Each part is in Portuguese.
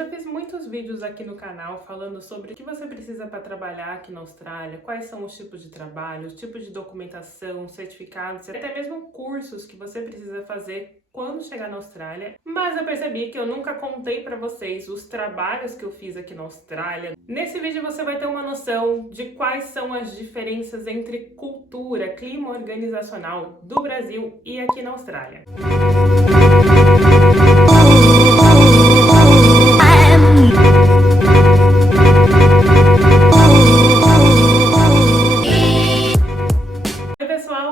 já fiz muitos vídeos aqui no canal falando sobre o que você precisa para trabalhar aqui na Austrália, quais são os tipos de trabalho, os tipos de documentação, certificados, até mesmo cursos que você precisa fazer quando chegar na Austrália. Mas eu percebi que eu nunca contei para vocês os trabalhos que eu fiz aqui na Austrália. Nesse vídeo você vai ter uma noção de quais são as diferenças entre cultura, clima organizacional do Brasil e aqui na Austrália.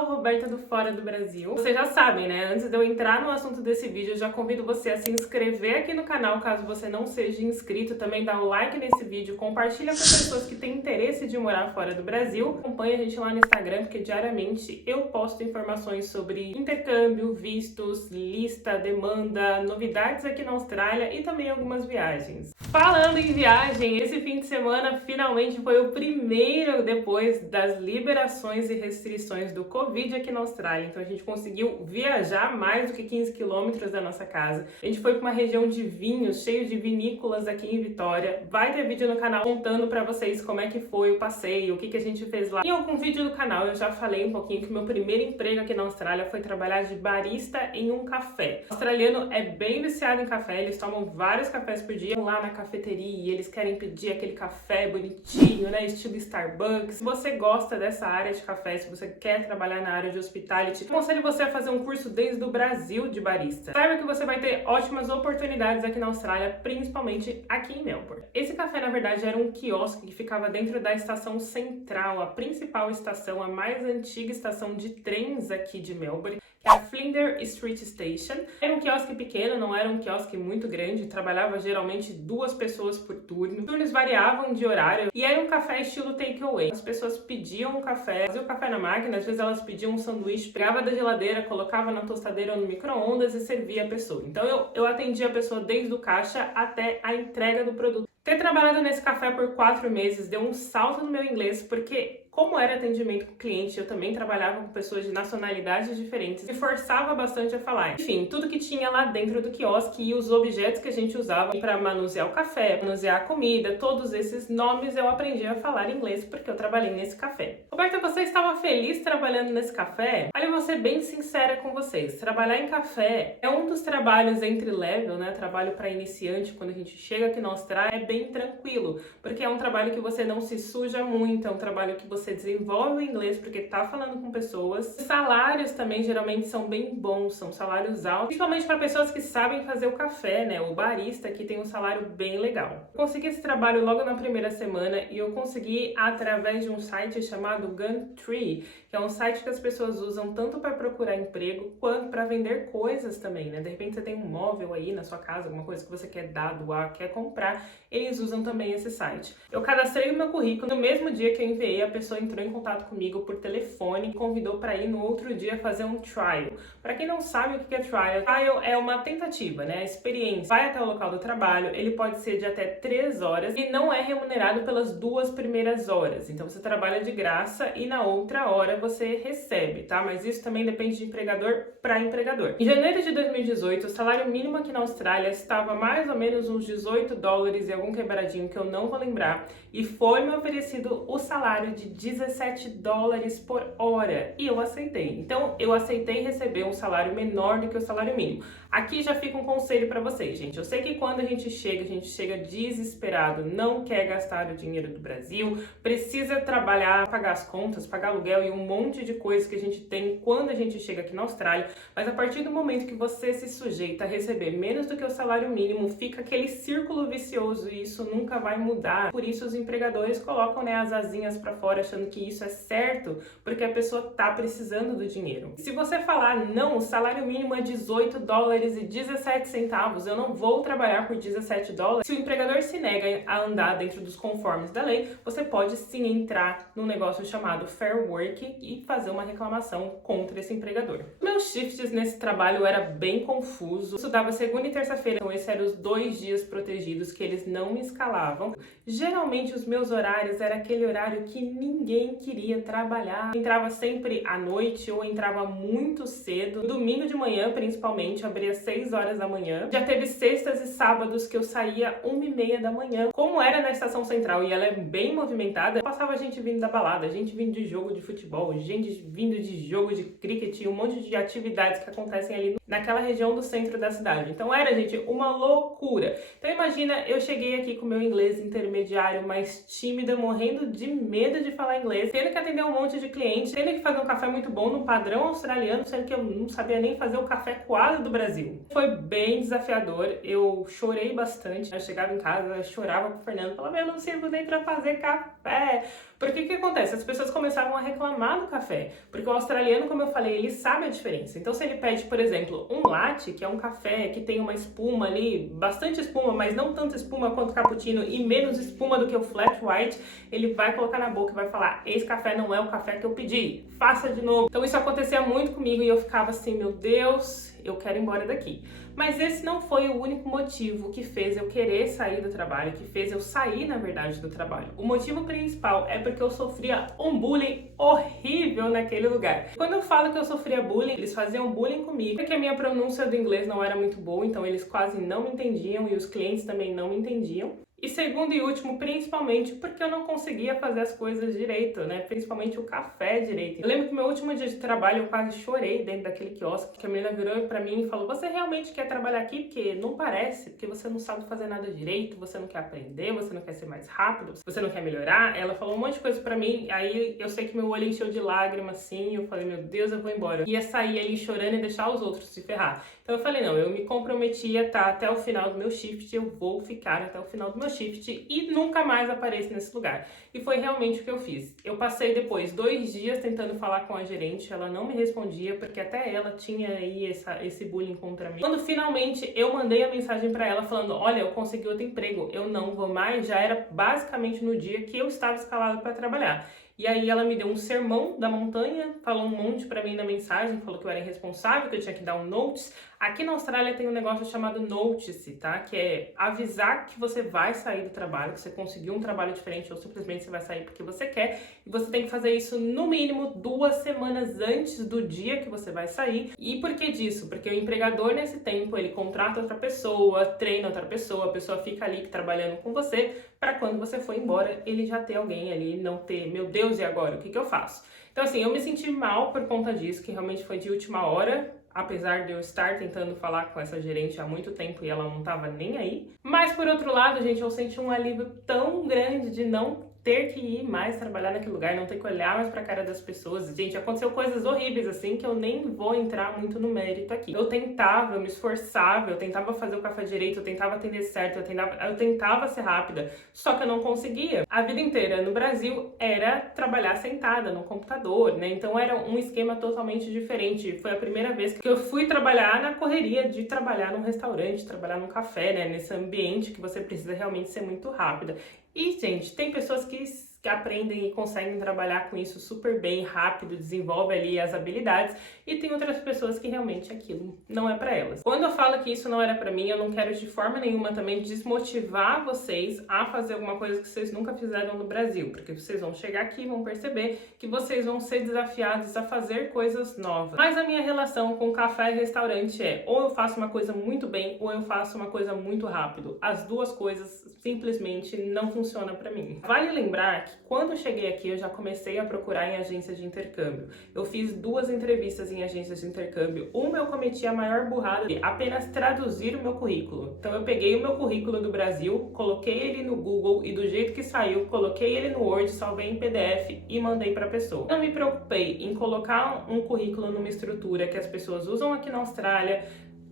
Roberta do Fora do Brasil. Vocês já sabem, né? Antes de eu entrar no assunto desse vídeo, eu já convido você a se inscrever aqui no canal, caso você não seja inscrito. Também dá o like nesse vídeo, compartilha com pessoas que têm interesse de morar fora do Brasil. Acompanha a gente lá no Instagram, porque diariamente eu posto informações sobre intercâmbio, vistos, lista, demanda, novidades aqui na Austrália e também algumas viagens. Falando em viagem, esse fim de semana finalmente foi o primeiro depois das liberações e restrições do Covid aqui na Austrália. Então a gente conseguiu viajar mais do que 15 quilômetros da nossa casa. A gente foi para uma região de vinhos, cheio de vinícolas aqui em Vitória. Vai ter vídeo no canal contando para vocês como é que foi o passeio, o que a gente fez lá. Em algum vídeo do canal eu já falei um pouquinho que meu primeiro emprego aqui na Austrália foi trabalhar de barista em um café. O australiano é bem viciado em café, eles tomam vários cafés por dia. Vão lá na cafeteria e eles querem pedir aquele café bonitinho, né, estilo Starbucks. Se você gosta dessa área de café, se você quer trabalhar na área de hospitality, aconselho você a fazer um curso desde o Brasil de barista. Saiba que você vai ter ótimas oportunidades aqui na Austrália, principalmente aqui em Melbourne. Esse café, na verdade, era um quiosque que ficava dentro da estação central, a principal estação, a mais antiga estação de trens aqui de Melbourne, que é a Flinders Street Station. Era um quiosque pequeno, não era um quiosque muito grande, trabalhava geralmente 2 pessoas por turno. Os turnos variavam de horário e era um café estilo takeaway. As pessoas pediam um café, faziam o café na máquina, às vezes elas pediam um sanduíche, pegava da geladeira, colocava na tostadeira ou no micro-ondas e servia a pessoa. Então eu atendia a pessoa desde o caixa até a entrega do produto. Ter trabalhado nesse café por 4 meses deu um salto no meu inglês, porque como era atendimento com cliente, eu também trabalhava com pessoas de nacionalidades diferentes e forçava bastante a falar. Enfim, tudo que tinha lá dentro do quiosque e os objetos que a gente usava para manusear o café, manusear a comida, todos esses nomes eu aprendi a falar inglês porque eu trabalhei nesse café. Roberta, você estava feliz trabalhando nesse café? Olha, eu vou ser bem sincera com vocês. Trabalhar em café é um dos trabalhos entry level, né? Trabalho para iniciante, quando a gente chega aqui na Austrália, é bem tranquilo, porque é um trabalho que você não se suja muito, é um trabalho que você desenvolve o inglês porque tá falando com pessoas. Os salários também geralmente são bem bons, são salários altos, principalmente para pessoas que sabem fazer o café, né? O barista aqui tem um salário bem legal. Eu consegui esse trabalho logo na primeira semana e eu consegui através de um site chamado Gumtree, que é um site que as pessoas usam tanto para procurar emprego quanto para vender coisas também, né? De repente você tem um móvel aí na sua casa, alguma coisa que você quer dar, doar, quer comprar, eles usam também esse site. Eu cadastrei o meu currículo, no mesmo dia que eu enviei, a pessoa entrou em contato comigo por telefone e convidou para ir no outro dia fazer um trial. Para quem não sabe o que é trial, trial é uma tentativa, né? A experiência. Vai até o local do trabalho, ele pode ser de até 3 horas e não é remunerado pelas 2 primeiras horas. Então você trabalha de graça e na outra hora você recebe, tá? Mas isso também depende de empregador para empregador. Em janeiro de 2018, o salário mínimo aqui na Austrália estava mais ou menos uns $18 e algum quebradinho que eu não vou lembrar, e foi me oferecido o salário de $17 por hora e eu aceitei. Então eu aceitei receber um salário menor do que o salário mínimo. Aqui já fica um conselho para vocês, gente. Eu sei que quando a gente chega desesperado, não quer gastar o dinheiro do Brasil, precisa trabalhar, pagar as contas, pagar aluguel e um monte de coisas que a gente tem quando a gente chega aqui na Austrália, mas a partir do momento que você se sujeita a receber menos do que o salário mínimo, fica aquele círculo vicioso e isso nunca vai mudar. Por isso os empregadores colocam, né, as asinhas para fora achando que isso é certo, porque a pessoa tá precisando do dinheiro. Se você falar, não, o salário mínimo é $18,17, eu não vou trabalhar por $17, se o empregador se nega a andar dentro dos conformes da lei, você pode sim entrar num negócio chamado Fair Work e fazer uma reclamação contra esse empregador. Meus shifts nesse trabalho era bem confuso, eu estudava segunda e terça-feira, então esses eram os 2 dias protegidos que eles não me escalavam. Geralmente os meus horários era aquele horário que ninguém queria trabalhar. Eu entrava sempre à noite ou entrava muito cedo. No domingo de manhã, principalmente, eu abria às 6 horas da manhã. Já teve sextas e sábados que eu saía 1h30 da manhã. Como era na estação central e ela é bem movimentada, passava gente vindo da balada, gente vindo de jogo de futebol, gente vindo de jogo de cricket, um monte de atividades que acontecem ali naquela região do centro da cidade. Então era, gente, uma loucura. Então imagina, eu cheguei aqui com meu inglês intermediário, mais tímida, morrendo de medo de falar inglês, tendo que atender um monte de clientes, tendo que fazer um café muito bom no padrão australiano, sendo que eu não sabia nem fazer o café coado do Brasil. Foi bem desafiador, eu chorei bastante. Eu chegava em casa, eu chorava pro Fernando, falava, eu não sirvo nem pra fazer café. Porque o que acontece? As pessoas começavam a reclamar do café, porque o australiano, como eu falei, ele sabe a diferença. Então se ele pede, por exemplo, um latte, que é um café que tem uma espuma ali, bastante espuma, mas não tanta espuma quanto o cappuccino e menos espuma do que o flat white, ele vai colocar na boca e vai falar, esse café não é o café que eu pedi, faça de novo. Então isso acontecia muito comigo e eu ficava assim, meu Deus, eu quero ir embora daqui. Mas esse não foi o único motivo que fez eu querer sair do trabalho, que fez eu sair, na verdade, do trabalho. O motivo principal é porque eu sofria um bullying horrível naquele lugar. Quando eu falo que eu sofria bullying, eles faziam bullying comigo, porque a minha pronúncia do inglês não era muito boa, então eles quase não me entendiam e os clientes também não me entendiam. E segundo e último, principalmente porque eu não conseguia fazer as coisas direito, né? Principalmente o café direito. Eu lembro que no meu último dia de trabalho eu quase chorei dentro daquele quiosque, que a menina virou pra mim e falou, você realmente quer trabalhar aqui? Porque não parece, porque você não sabe fazer nada direito, você não quer aprender, você não quer ser mais rápido, você não quer melhorar. Ela falou um monte de coisa pra mim, aí eu sei que meu olho encheu de lágrimas assim, eu falei, meu Deus, eu vou embora. Eu ia sair ali chorando e deixar os outros se ferrar. Então eu falei, não, eu me comprometi a estar até o final do meu shift, eu vou ficar até o final do meu shift e nunca mais apareço nesse lugar. E foi realmente o que eu fiz. Eu passei depois 2 dias tentando falar com a gerente, ela não me respondia, porque até ela tinha aí esse bullying contra mim. Quando finalmente eu mandei a mensagem para ela falando, olha, eu consegui outro emprego, eu não vou mais, já era basicamente no dia que eu estava escalado para trabalhar. E aí ela me deu um sermão da montanha, falou um monte pra mim na mensagem, falou que eu era irresponsável, que eu tinha que dar um notice. Aqui na Austrália tem um negócio chamado notice, tá? Que é avisar que você vai sair do trabalho, que você conseguiu um trabalho diferente ou simplesmente você vai sair porque você quer. E você tem que fazer isso no mínimo 2 semanas antes do dia que você vai sair. E por que disso? Porque o empregador nesse tempo, ele contrata outra pessoa, treina outra pessoa, a pessoa fica ali trabalhando com você, para quando você for embora, ele já ter alguém ali, não ter, meu Deus, e agora? O que eu faço? Então assim, eu me senti mal por conta disso, que realmente foi de última hora, apesar de eu estar tentando falar com essa gerente há muito tempo e ela não tava nem aí. Mas por outro lado, gente, eu senti um alívio tão grande de não ter que ir mais trabalhar naquele lugar, não ter que olhar mais pra cara das pessoas. Gente, aconteceu coisas horríveis assim que eu nem vou entrar muito no mérito aqui. Eu tentava, eu me esforçava, eu tentava fazer o café direito, eu tentava atender certo, eu tentava ser rápida, só que eu não conseguia. A vida inteira no Brasil era trabalhar sentada no computador, né? Então era um esquema totalmente diferente. Foi a primeira vez que eu fui trabalhar na correria de trabalhar num restaurante, trabalhar num café, né? Nesse ambiente que você precisa realmente ser muito rápida. E, gente, tem pessoas que aprendem e conseguem trabalhar com isso super bem, rápido, desenvolve ali as habilidades, e tem outras pessoas que realmente aquilo não é pra elas. Quando eu falo que isso não era pra mim, eu não quero de forma nenhuma também desmotivar vocês a fazer alguma coisa que vocês nunca fizeram no Brasil, porque vocês vão chegar aqui e vão perceber que vocês vão ser desafiados a fazer coisas novas. Mas a minha relação com café e restaurante é, ou eu faço uma coisa muito bem, ou eu faço uma coisa muito rápido. As duas coisas simplesmente não funcionam pra mim. Vale lembrar que quando eu cheguei aqui, eu já comecei a procurar em agências de intercâmbio. Eu fiz 2 entrevistas em agências de intercâmbio. Uma eu cometi a maior burrada de apenas traduzir o meu currículo. Então eu peguei o meu currículo do Brasil, coloquei ele no Google e do jeito que saiu, coloquei ele no Word, salvei em PDF e mandei para a pessoa. Não me preocupei em colocar um currículo numa estrutura que as pessoas usam aqui na Austrália,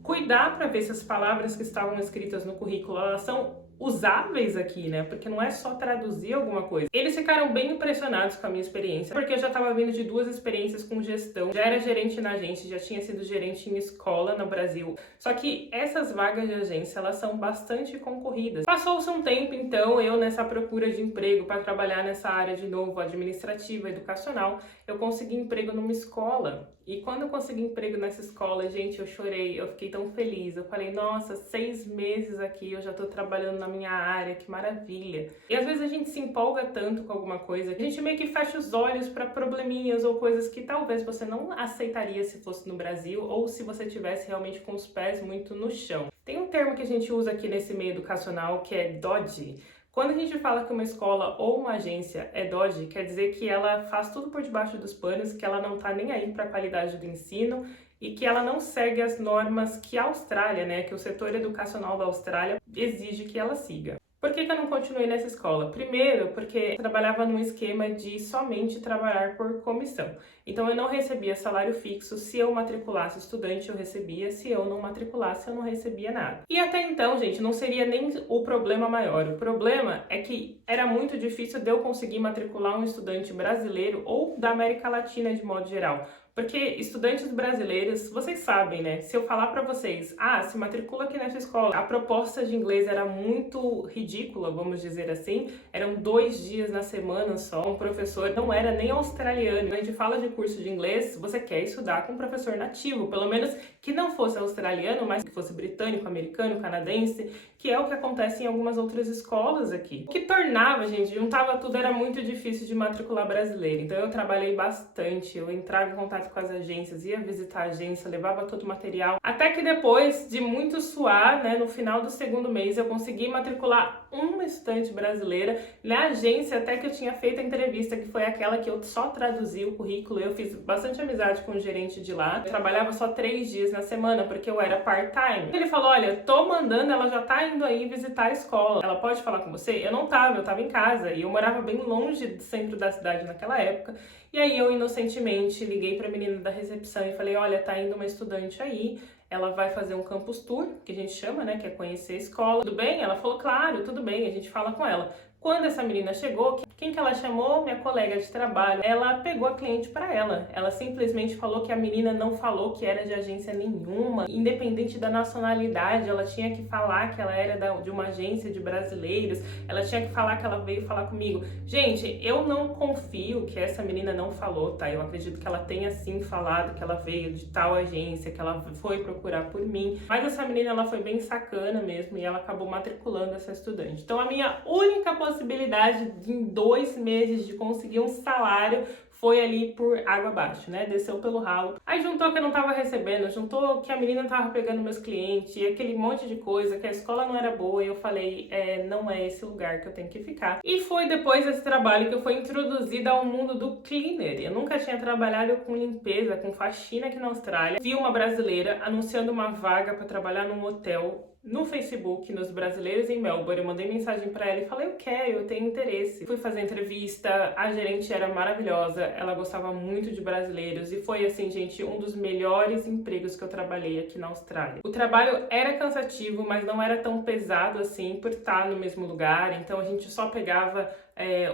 cuidar para ver se as palavras que estavam escritas no currículo elas são usáveis aqui, né? Porque não é só traduzir alguma coisa. Eles ficaram bem impressionados com a minha experiência, porque eu já tava vindo de 2 experiências com gestão. Já era gerente na agência, já tinha sido gerente em escola no Brasil. Só que essas vagas de agência, elas são bastante concorridas. Passou-se um tempo, então, eu nessa procura de emprego para trabalhar nessa área de novo, administrativa, educacional, eu consegui emprego numa escola. E quando eu consegui emprego nessa escola, gente, eu chorei, eu fiquei tão feliz. Eu falei, nossa, 6 meses aqui, eu já tô trabalhando na minha área, que maravilha. E às vezes a gente se empolga tanto com alguma coisa, que a gente meio que fecha os olhos para probleminhas ou coisas que talvez você não aceitaria se fosse no Brasil ou se você tivesse realmente com os pés muito no chão. Tem um termo que a gente usa aqui nesse meio educacional que é dodgy. Quando a gente fala que uma escola ou uma agência é dodgy, quer dizer que ela faz tudo por debaixo dos panos, que ela não tá nem aí para a qualidade do ensino e que ela não segue as normas que a Austrália, né, que o setor educacional da Austrália exige que ela siga. Por que eu não continuei nessa escola? Primeiro, porque eu trabalhava num esquema de somente trabalhar por comissão. Então eu não recebia salário fixo, se eu matriculasse estudante eu recebia, se eu não matriculasse eu não recebia nada. E até então, gente, não seria nem o problema maior. O problema é que era muito difícil de eu conseguir matricular um estudante brasileiro ou da América Latina de modo geral. Porque estudantes brasileiros, vocês sabem, né? Se eu falar pra vocês, se matricula aqui nessa escola, a proposta de inglês era muito ridícula, vamos dizer assim, eram 2 dias na semana só, um professor não era nem australiano. A gente fala de curso de inglês, você quer estudar com um professor nativo, pelo menos que não fosse australiano, mas que fosse britânico, americano, canadense, que é o que acontece em algumas outras escolas aqui. O que tornava, gente, juntava tudo, era muito difícil de matricular brasileiro. Então eu trabalhei bastante, eu entrava em contato com as agências, ia visitar a agência, levava todo o material. Até que depois de muito suar, né, no final do 2º mês, eu consegui matricular uma estudante brasileira na agência, até que eu tinha feito a entrevista, que foi aquela que eu só traduzi o currículo. Eu fiz bastante amizade com o gerente de lá. Eu trabalhava só 3 dias na semana, porque eu era part-time. Ele falou, olha, tô mandando, ela já tá indo aí visitar a escola. Ela pode falar com você? Eu não tava, eu tava em casa. E eu morava bem longe do centro da cidade naquela época. E aí eu, inocentemente, liguei pra menina da recepção e falei, olha, tá indo uma estudante aí, ela vai fazer um campus tour, que a gente chama, né, que é conhecer a escola. Tudo bem? Ela falou, claro, tudo bem, a gente fala com ela. Quando essa menina chegou, quem que ela chamou? Minha colega de trabalho. Ela pegou a cliente para ela. Ela simplesmente falou que a menina não falou que era de agência nenhuma. Independente da nacionalidade, ela tinha que falar que ela era de uma agência de brasileiros. Ela tinha que falar que ela veio falar comigo. Gente, eu não confio que essa menina não falou, tá? Eu acredito que ela tenha sim falado que ela veio de tal agência, que ela foi procurar por mim. Mas essa menina, ela foi bem sacana mesmo e ela acabou matriculando essa estudante. Então a minha única possibilidade de, em 2 meses, de conseguir um salário foi ali por água abaixo, né? Desceu pelo ralo. Aí juntou que eu não tava recebendo, juntou que a menina tava pegando meus clientes, e aquele monte de coisa, que a escola não era boa, e eu falei, não é esse lugar que eu tenho que ficar. E foi depois desse trabalho que eu fui introduzida ao mundo do cleaner. Eu nunca tinha trabalhado com limpeza, com faxina aqui na Austrália. Vi uma brasileira anunciando uma vaga para trabalhar num hotel no Facebook, nos brasileiros em Melbourne. Eu mandei mensagem pra ela e falei, eu quero, eu tenho interesse. Fui fazer entrevista, a gerente era maravilhosa, ela gostava muito de brasileiros e foi assim, gente, um dos melhores empregos que eu trabalhei aqui na Austrália. O trabalho era cansativo, mas não era tão pesado assim por estar no mesmo lugar, então a gente só pegava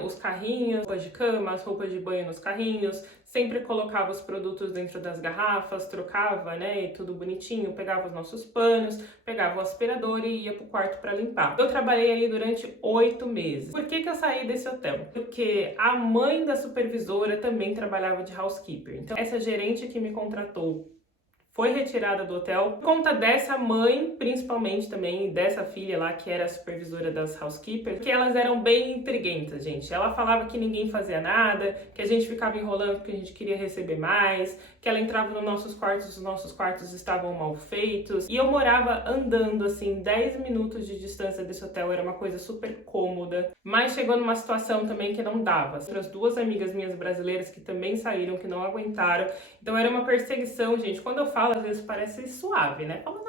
os carrinhos, roupas de cama, as roupas de banho nos carrinhos, sempre colocava os produtos dentro das garrafas, trocava, né, e tudo bonitinho, pegava os nossos panos, pegava o aspirador e ia pro quarto para limpar. Eu trabalhei ali durante 8 meses. Por que eu saí desse hotel? Porque a mãe da supervisora também trabalhava de housekeeper. Então, essa gerente que me contratou foi retirada do hotel por conta dessa mãe, principalmente também, dessa filha lá, que era a supervisora das housekeepers, que elas eram bem intriguentas, gente. Ela falava que ninguém fazia nada, que a gente ficava enrolando porque a gente queria receber mais, que ela entrava nos nossos quartos, os nossos quartos estavam mal feitos. E eu morava andando, assim, 10 minutos de distância desse hotel, era uma coisa super cômoda. Mas chegou numa situação também que não dava. Outras 2 amigas minhas brasileiras que também saíram, que não aguentaram. Então era uma perseguição, gente. Quando eu falo, às vezes parece suave, né? Falando,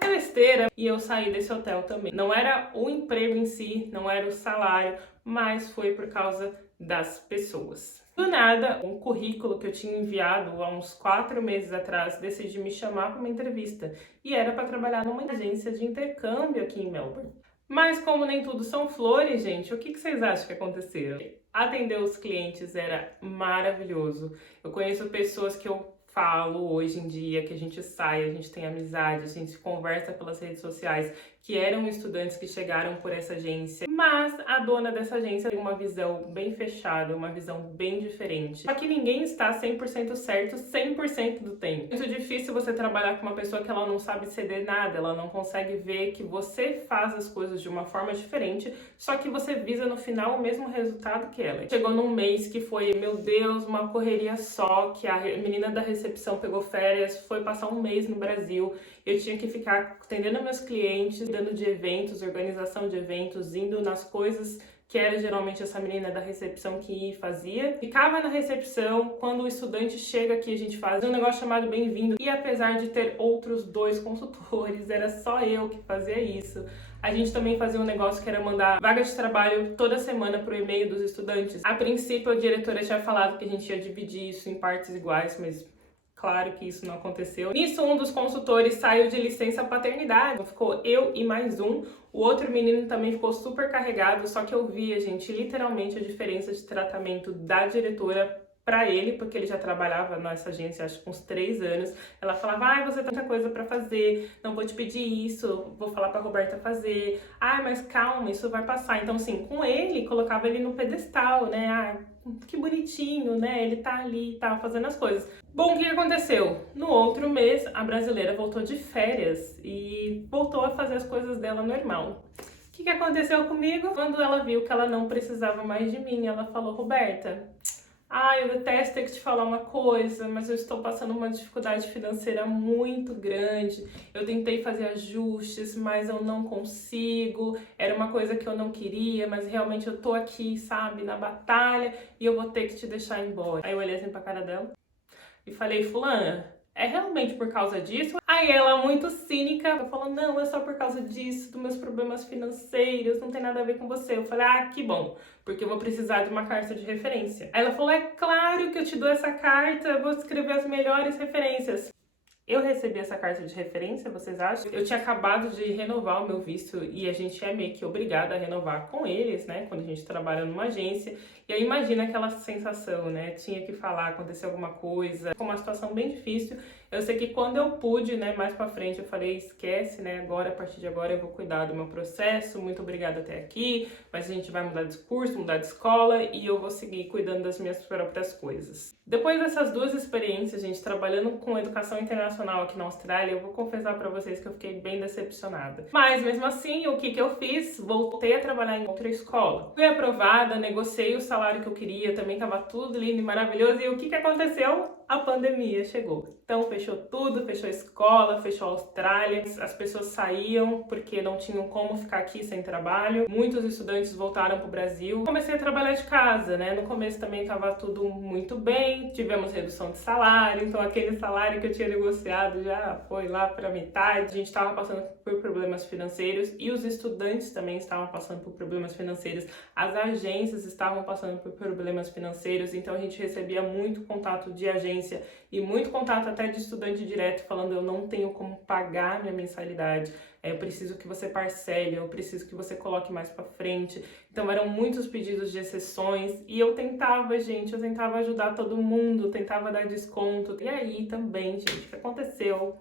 é besteira. E eu saí desse hotel também. Não era o emprego em si, não era o salário, mas foi por causa das pessoas. Do nada, um currículo que eu tinha enviado há uns 4 meses atrás decidi me chamar para uma entrevista. E era para trabalhar numa agência de intercâmbio aqui em Melbourne. Mas como nem tudo são flores, gente, o que vocês acham que aconteceu? Atender os clientes era maravilhoso. Eu conheço pessoas que eu falo hoje em dia, que a gente sai, a gente tem amizade, a gente conversa pelas redes sociais, que eram estudantes que chegaram por essa agência, mas a dona dessa agência tem uma visão bem fechada, uma visão bem diferente. Só que ninguém está 100% certo 100% do tempo. É muito difícil você trabalhar com uma pessoa que ela não sabe ceder nada, ela não consegue ver que você faz as coisas de uma forma diferente, só que você visa no final o mesmo resultado que ela. Chegou num mês que foi, meu Deus, uma correria só, que a menina da recepção pegou férias, foi passar um mês no Brasil, eu tinha que ficar atendendo meus clientes, dando de eventos, organização de eventos, indo nas coisas que era geralmente essa menina da recepção que fazia. Ficava na recepção, quando o estudante chega aqui, a gente faz um negócio chamado bem-vindo. E apesar de ter outros 2 consultores, era só eu que fazia isso. A gente também fazia um negócio que era mandar vaga de trabalho toda semana pro e-mail dos estudantes. A princípio, a diretora tinha falado que a gente ia dividir isso em partes iguais, mas claro que isso não aconteceu. Nisso, um dos consultores saiu de licença paternidade. Ficou eu e mais um. O outro menino também ficou super carregado, só que eu via, gente, literalmente a diferença de tratamento da diretora para ele, porque ele já trabalhava nessa agência acho que uns 3 anos. Ela falava, ai, você tem muita coisa para fazer, não vou te pedir isso, vou falar para Roberta fazer. Ai, mas calma, isso vai passar. Então, assim, com ele, colocava ele no pedestal, né? Ai, que bonitinho, né? Ele tá ali, tá fazendo as coisas. Bom, o que aconteceu? No outro mês, a brasileira voltou de férias e voltou a fazer as coisas dela normal. O que aconteceu comigo? Quando ela viu que ela não precisava mais de mim, ela falou, Roberta, eu detesto ter que te falar uma coisa, mas eu estou passando uma dificuldade financeira muito grande. Eu tentei fazer ajustes, mas eu não consigo. Era uma coisa que eu não queria, mas realmente eu tô aqui, sabe, na batalha e eu vou ter que te deixar embora. Aí eu olhei assim pra cara dela e falei, fulana, é realmente por causa disso? Aí ela, muito cínica, falou, não, é só por causa disso, dos meus problemas financeiros, não tem nada a ver com você. Eu falei, que bom, porque eu vou precisar de uma carta de referência. Aí ela falou, é claro que eu te dou essa carta, eu vou escrever as melhores referências. Eu recebi essa carta de referência, vocês acham? Eu tinha acabado de renovar o meu visto e a gente é meio que obrigada a renovar com eles, né? Quando a gente trabalha numa agência. E aí imagina aquela sensação, né? Tinha que falar, aconteceu alguma coisa. Foi uma situação bem difícil. Eu sei que quando eu pude, né, mais pra frente, eu falei, esquece, né? Agora, a partir de agora, eu vou cuidar do meu processo. Muito obrigada até aqui. Mas a gente vai mudar de curso, mudar de escola e eu vou seguir cuidando das minhas próprias coisas. Depois dessas 2 experiências, gente, trabalhando com educação internacional aqui na Austrália, eu vou confessar pra vocês que eu fiquei bem decepcionada. Mas, mesmo assim, o que eu fiz? Voltei a trabalhar em outra escola. Fui aprovada, negociei o salário que eu queria, também tava tudo lindo e maravilhoso. E o que aconteceu? A pandemia chegou. Então fechou tudo, fechou a escola, fechou a Austrália, as pessoas saíam porque não tinham como ficar aqui sem trabalho. Muitos estudantes voltaram para o Brasil. Comecei a trabalhar de casa, né? No começo também estava tudo muito bem, tivemos redução de salário, então aquele salário que eu tinha negociado já foi lá para metade. A gente estava passando por problemas financeiros e os estudantes também estavam passando por problemas financeiros. As agências estavam passando por problemas financeiros, então a gente recebia muito contato de agência e muito contato até de estudante direto falando, eu não tenho como pagar minha mensalidade, eu preciso que você parcele, eu preciso que você coloque mais pra frente. Então eram muitos pedidos de exceções e eu tentava, gente, eu tentava ajudar todo mundo, tentava dar desconto. E aí também, gente, o que aconteceu?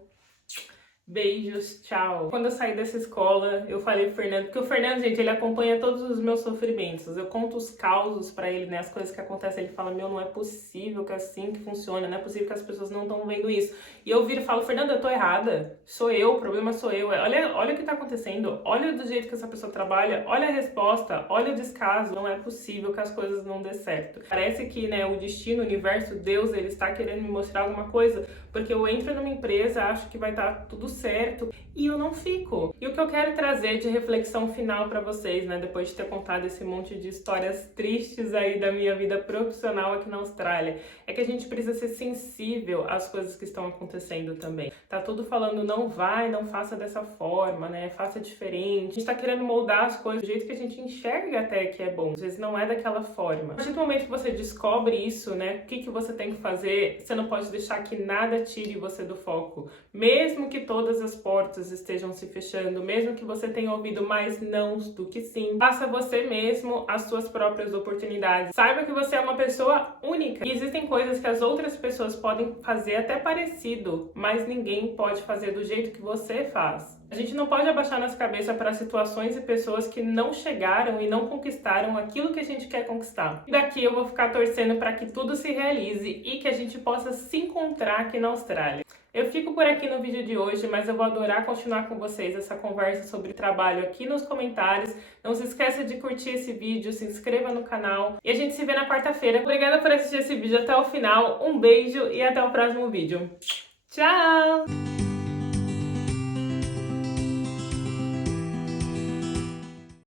Beijos, tchau. Quando eu saí dessa escola, eu falei pro Fernando, porque o Fernando, gente, ele acompanha todos os meus sofrimentos. Eu conto os causos pra ele, né, as coisas que acontecem. Ele fala, meu, não é possível que é assim que funciona, não é possível que as pessoas não estão vendo isso. E eu viro e falo, Fernando, eu tô errada. Sou eu, o problema sou eu. Olha o que tá acontecendo, olha do jeito que essa pessoa trabalha, olha a resposta, olha o descaso. Não é possível que as coisas não dê certo. Parece que, né, o destino, o universo, Deus, ele está querendo me mostrar alguma coisa, porque eu entro numa empresa, acho que vai estar tudo certo e eu não fico. E o que eu quero trazer de reflexão final para vocês, né, depois de ter contado esse monte de histórias tristes aí da minha vida profissional aqui na Austrália, é que a gente precisa ser sensível às coisas que estão acontecendo também. Tá tudo falando, não vai, não faça dessa forma, né, faça diferente. A gente tá querendo moldar as coisas do jeito que a gente enxerga até que é bom. Às vezes não é daquela forma. A partir do momento que você descobre isso, né, o que você tem que fazer, você não pode deixar que nada tire você do foco. Mesmo que todas as portas estejam se fechando, mesmo que você tenha ouvido mais nãos do que sim, faça você mesmo as suas próprias oportunidades. Saiba que você é uma pessoa única e existem coisas que as outras pessoas podem fazer até parecido, mas ninguém pode fazer do jeito que você faz. A gente não pode abaixar nossa cabeça para situações e pessoas que não chegaram e não conquistaram aquilo que a gente quer conquistar. E daqui eu vou ficar torcendo para que tudo se realize e que a gente possa se encontrar aqui na Austrália. Eu fico por aqui no vídeo de hoje, mas eu vou adorar continuar com vocês essa conversa sobre trabalho aqui nos comentários. Não se esqueça de curtir esse vídeo, se inscreva no canal e a gente se vê na quarta-feira. Obrigada por assistir esse vídeo até o final, um beijo e até o próximo vídeo. Tchau!